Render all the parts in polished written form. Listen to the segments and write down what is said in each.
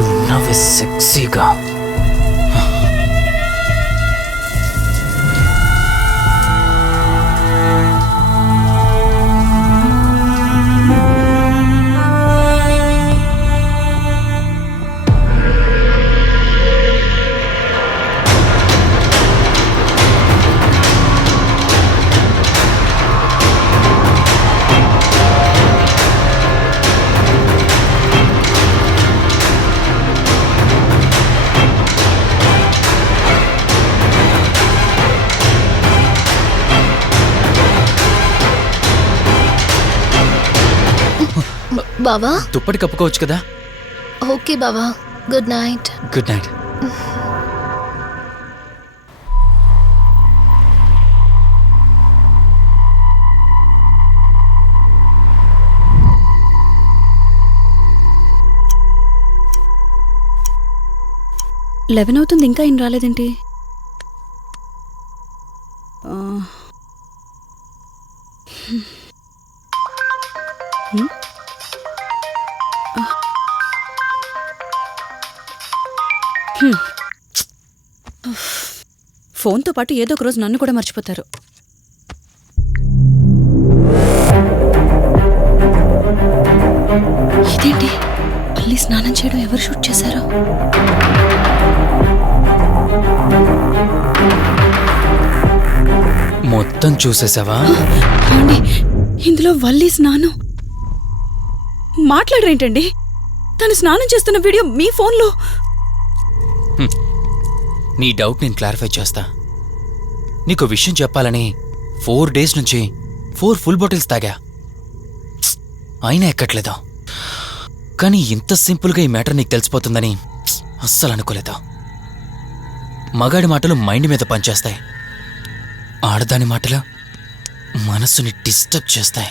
ఉన్నవి సెక్సీగా. బావా దుప్పటి కప్పుకోవచ్చు కదా. ఓకే బావా, good night. Good night. Eleven అవుతుంది, ఇంకా ఏం రాలేదేంటి? ఫోన్తో పాటు ఏదో ఒక రోజు నన్ను కూడా మర్చిపోతారు. ఇదేంటి, మళ్ళీ స్నానం చేయడం ఎవరు షూట్ చేశారో? మొత్తం చూసేసావా? ఏమండి, ఇందులో వల్లి స్నానం మాట్లాడరేంటండి? తను స్నానం చేస్తున్న వీడియో మీ ఫోన్లో. నీ డౌట్ నేను క్లారిఫై చేస్తా. నీకు విషయం చెప్పాలని 4 days నుంచి 4 full బాటిల్స్ తాగా, అయినా ఎక్కట్లేదు. కానీ ఇంత సింపుల్గా ఈ మ్యాటర్ నీకు తెలిసిపోతుందని అస్సలు అనుకోలేదు. మగాడి మాటలు మైండ్ మీద పనిచేస్తాయి, ఆడదాని మాటలు మనస్సుని డిస్టర్బ్ చేస్తాయి.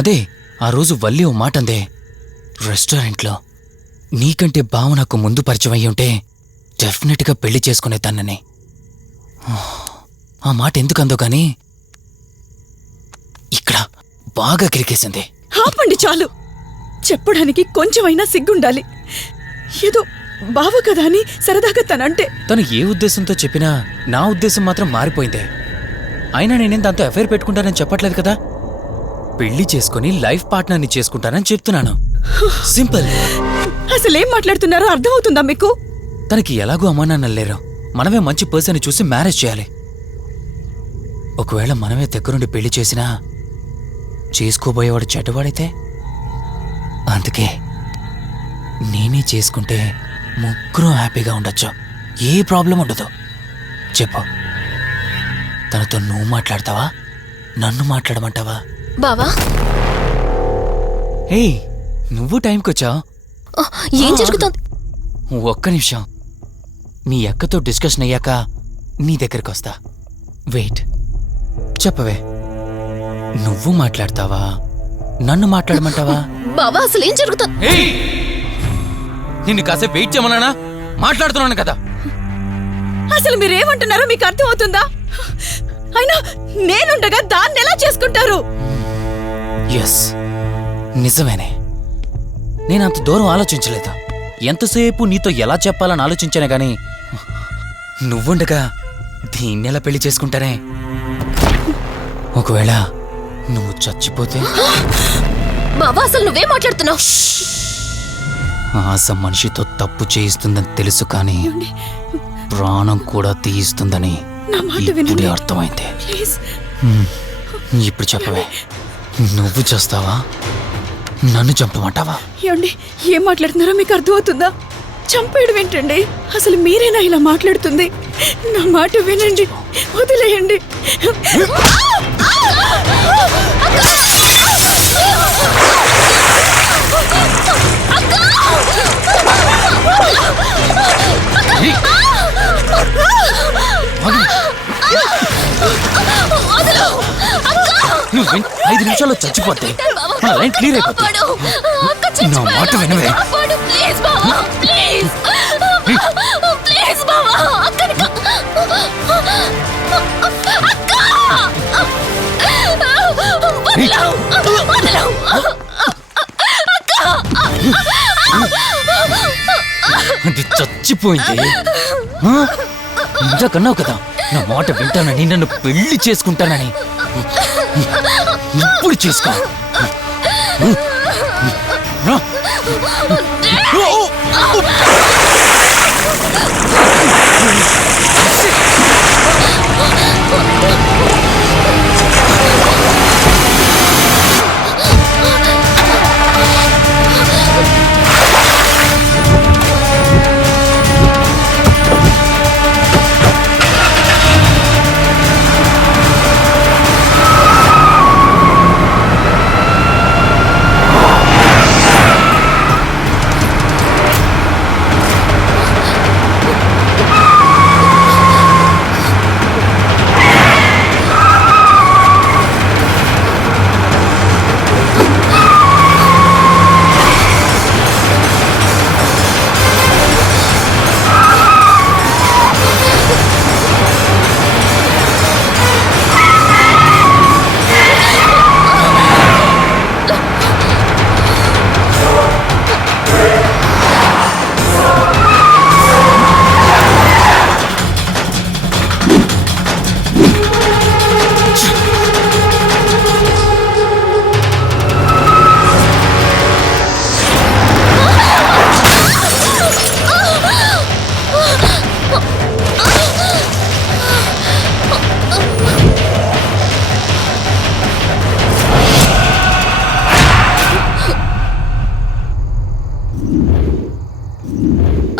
అదే ఆ రోజు వల్లి ఓ మాట అందే రెస్టారెంట్లో, నీకంటే బావ నాకు ముందు పరిచయం అయ్యి ఉంటే డెఫినెట్గా పెళ్లి చేసుకునేదాన్నని. ఆ మాట ఎందుకందో కానీ ఇక్కడ బాగా కిరికేసింది. ఆపండి చాలు, చెప్పడానికి కొంచెమైనా సిగ్గుండాలి. ఏదో బావ కదా అని సరదాగా తనంటే. తను ఏ ఉద్దేశంతో చెప్పినా నా ఉద్దేశం మాత్రం మారిపోయిందే. అయినా నేనేం దాంతో అఫైర్ పెట్టుకుంటానని చెప్పట్లేదు కదా. పెళ్లి చేసుకుని లైఫ్ పార్ట్నర్ని చేసుకుంటానని చెప్తున్నాను. సింపుల్. అసలేం మాట్లాడుతున్నారో అర్థమవుతుందా మీకు? తనకి ఎలాగో అమ్మా నాన్నలు లేరు, మనమే మంచి పర్సన్ చూసి మ్యారేజ్ చేయాలి. ఒకవేళ మనమే దగ్గరుండి పెళ్లి చేసినా చేసుకోబోయేవాడు చెడ్డవాడైతే. అందుకే నేనే చేసుకుంటే ముగ్గురు హ్యాపీగా ఉండొచ్చు, ఏ ప్రాబ్లం ఉండదు. చెప్పు, తనతో నువ్వు మాట్లాడతావా, నన్ను మాట్లాడమంటావా? బావా హే, నువ్వు టైంకొచ్చావు. ఏం జరుగుతోంది? ఒక్క నిమిషం, మీ అక్కతో డిస్కషన్ అయ్యాక నీ దగ్గరికి వస్తా. వెయిట్, చెప్పవే, నువ్వు మాట్లాడతావా, నన్ను మాట్లాడమంటావా? బావా అసలు ఏం జరుగుతోంది? నిన్ను కాసేపు వెయిట్ చేయమన్నానా? మాట్లాడుతున్నాను కదా. అసలు మీరేమంటున్నారో మీకు అర్థమవుతుందా? అయినా నేనుండగా దాన్ని ఎలా చేసుకుంటారు? ఎస్, నిజమేనే. నేనంత దూరం ఆలోచించలేదు. ఎంతసేపు నీతో ఎలా చెప్పాలని ఆలోచించానే గాని నువ్వుండగా దీన్నెలా పెళ్లి చేసుకుంటానే? ఒకవేళ నువ్వు చచ్చిపోతే? బావా అసలు నువ్వేం మాట్లాడుతున్నావు? ఆశ మనిషితో తప్పు చేయిస్తుందని తెలుసు, కానీ ప్రాణం కూడా తీయిస్తుందని ఇప్పుడే అర్థమైంది. ఇప్పుడు చెప్పవే, నువ్వు చేస్తావా, నన్ను చంపమంటావా? ఏమండి, ఏం మాట్లాడుతున్నారో మీకు అర్థమవుతుందా? చంపేయడం ఏంటండి? అసలు మీరేనా ఇలా మాట్లాడుతుంది? నా మాట వినండి, వదిలేయండి. నువ్వు 5 నిమిషాల్లో చచ్చిపోతే నా లైన్ క్లియర్ అయిపోతుంది. నా మాట వినవే. అయిపోయింది ఇంతకన్నావు కదా నా మాట వింటానని, నన్ను పెళ్లి చేసుకుంటానని. ఇప్పుడు చేసుకో. రా.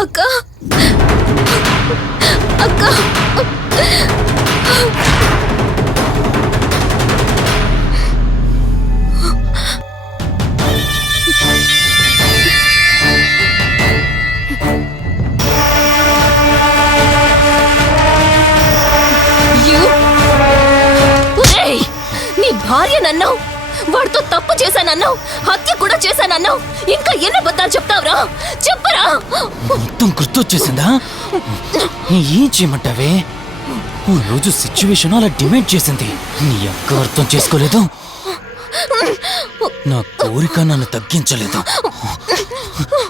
అక్క అక్క నీ భార్య నన్నావు, వాడితో తప్పు చేశానన్నావు, హత్య కూడా చేశానన్నావు. ఇంకా ఎన్ని అబద్ధాలు చెప్తావురా? చెప్పరా? మొత్తం గుర్తొచ్చేసిందా? ఏం చేయమంటావే? ఓ రోజు సిచ్యువేషన్ అలా డిమాండ్ చేసింది. నీ అక్క అర్థం చేసుకోలేదు, నా కోరిక నన్ను తగ్గించలేదు.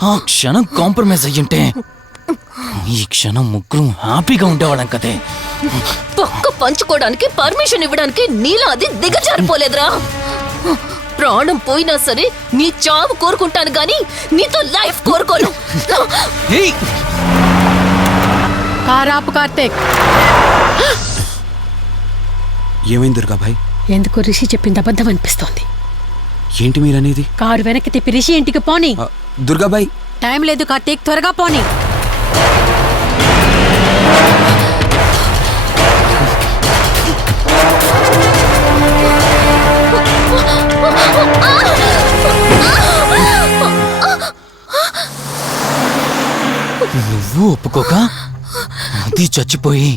ఆ క్షణం కాంప్రమైజ్ అయ్యుంటే ఈ క్షణం ముగ్గురు హ్యాపీగా ఉండేవాళ్ళం కదే. పక్క పంచుకోవడానికి పర్మిషన్ ఇవ్వడానికి నీలా అది దిగజారిపోలేదురా. ప్రాణం పోయినా సరే నీ చావు కోరుకుంటాను గాని నీతో లైఫ్ కోరుకోను. కారాపు కార్తీక్, ఏమైంది దుర్గాభాయ్? ఎందుకు రిషి చెప్పింది అబద్ధం అనిపిస్తోంది. ఏంటి మీరనేది? కారు వెనక్కి తిప్పి రిషి ఇంటికి పోని. దుర్గాభాయ్ టైం లేదు కార్తీక్, త్వరగా పోని. నువ్వు ఒప్పుకోక అది చచ్చిపోయి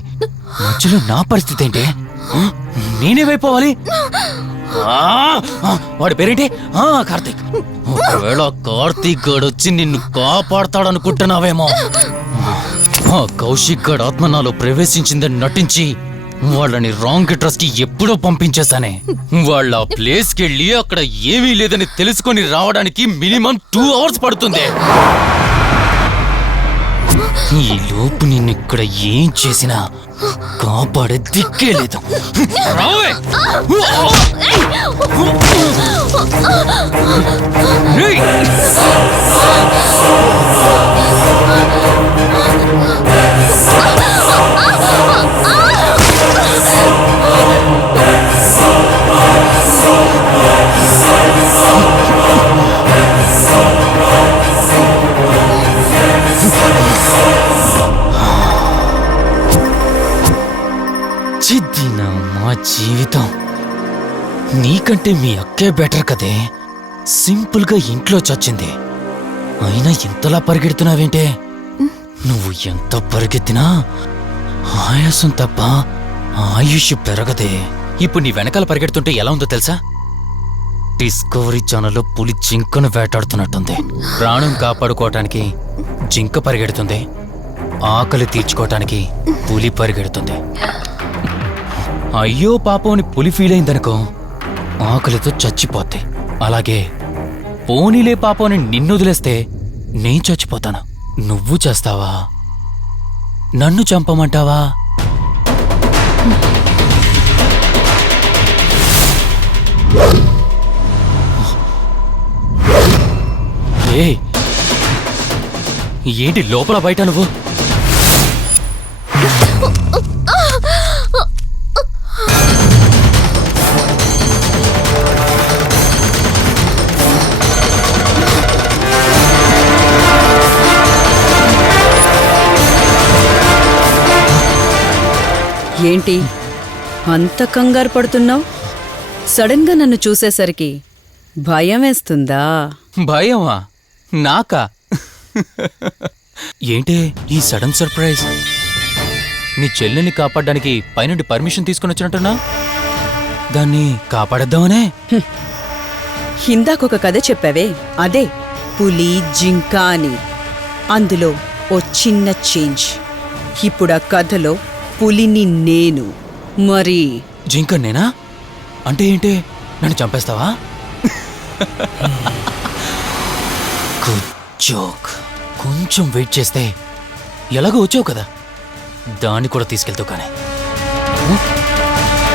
మధ్యలో నా పరిస్థితి ఏంటి? నేనేమైపోవాలి? వాడి పేరేంటి? కార్తీక్. ఒకవేళ కార్తీక్ గడు వచ్చి నిన్ను కాపాడతాడనుకుంటున్నావేమో. ఆ కౌశిక్ గడ్ ఆత్మ నాలో ప్రవేశించిందని నటించి వాళ్ళని రాంగ్ అడ్రస్ కి ఎప్పుడో పంపించేశానే. వాళ్ళ ప్లేస్ కి వెళ్ళి అక్కడ ఏమీ లేదని తెలుసుకొని రావడానికి మినిమం 2 hours పడుతుంది. ఈ లోపు నిన్నిక్కడ ఏం చేసినా కాపాడే దిక్కే లేదు. రావే! ఏయ్! చిద్దినా మా జీవితం. నీకంటే మీ అక్కే బెటర్ కదే. సింపుల్ గా ఇంట్లో చచ్చింది, అయినా ఇంతలా పరిగెడుతున్నావేంటే? నువ్వు ఎంత పరిగెత్తినా ఆయాసం తప్ప ఆయుష్ పెరగదే. ఇప్పుడు నీ వెనకాల పరిగెడుతుంటే ఎలా ఉందో తెలుసా? డిస్కవరీ ఛానల్లో పులి జింకను వేటాడుతున్నట్టుంది. ప్రాణం కాపాడుకోవటానికి జింక పరిగెడుతుంది, ఆకలి తీర్చుకోవటానికి పులి పరిగెడుతుంది. అయ్యో పాపం అని పులి ఫీల్ అయిందనుకో, ఆకలితో చచ్చిపోద్ది. అలాగే పోనీలే పాపం అని నిన్ను వదిలేస్తే నేను చచ్చిపోతాను. నువ్వు చేస్తావా? నన్ను చంపమంటావా? ఏ ఏంటి లోపల బయట నువ్వు? ఏంటి అంత కంగారు పడుతున్నావు? సడన్ గా నన్ను చూసేసరికి భయం వేస్తుందా? భయమా? నాకా? ఏంటి ఈ సడన్ సర్ప్రైజ్? నీ చెల్లెల్ని కాపాడడానికి పైనుండి పర్మిషన్ తీసుకుని వచ్చినట్టున్నా? దాన్ని కాపాడేద్దామనే? ఇందాకొక కథ చెప్పావే, అదే పులి జింక అని. అందులో ఓ చిన్న చేంజ్. ఇప్పుడు ఆ కథలో పులిని నేను. మరి జింక నేనా? అంటే ఏంటి? నన్ను చంపేస్తావా? Good joke. కొంచెం వెయిట్ చేస్తే ఎలాగో వచ్చావు కదా, దాన్ని కూడా తీసుకెళ్తావు కానీ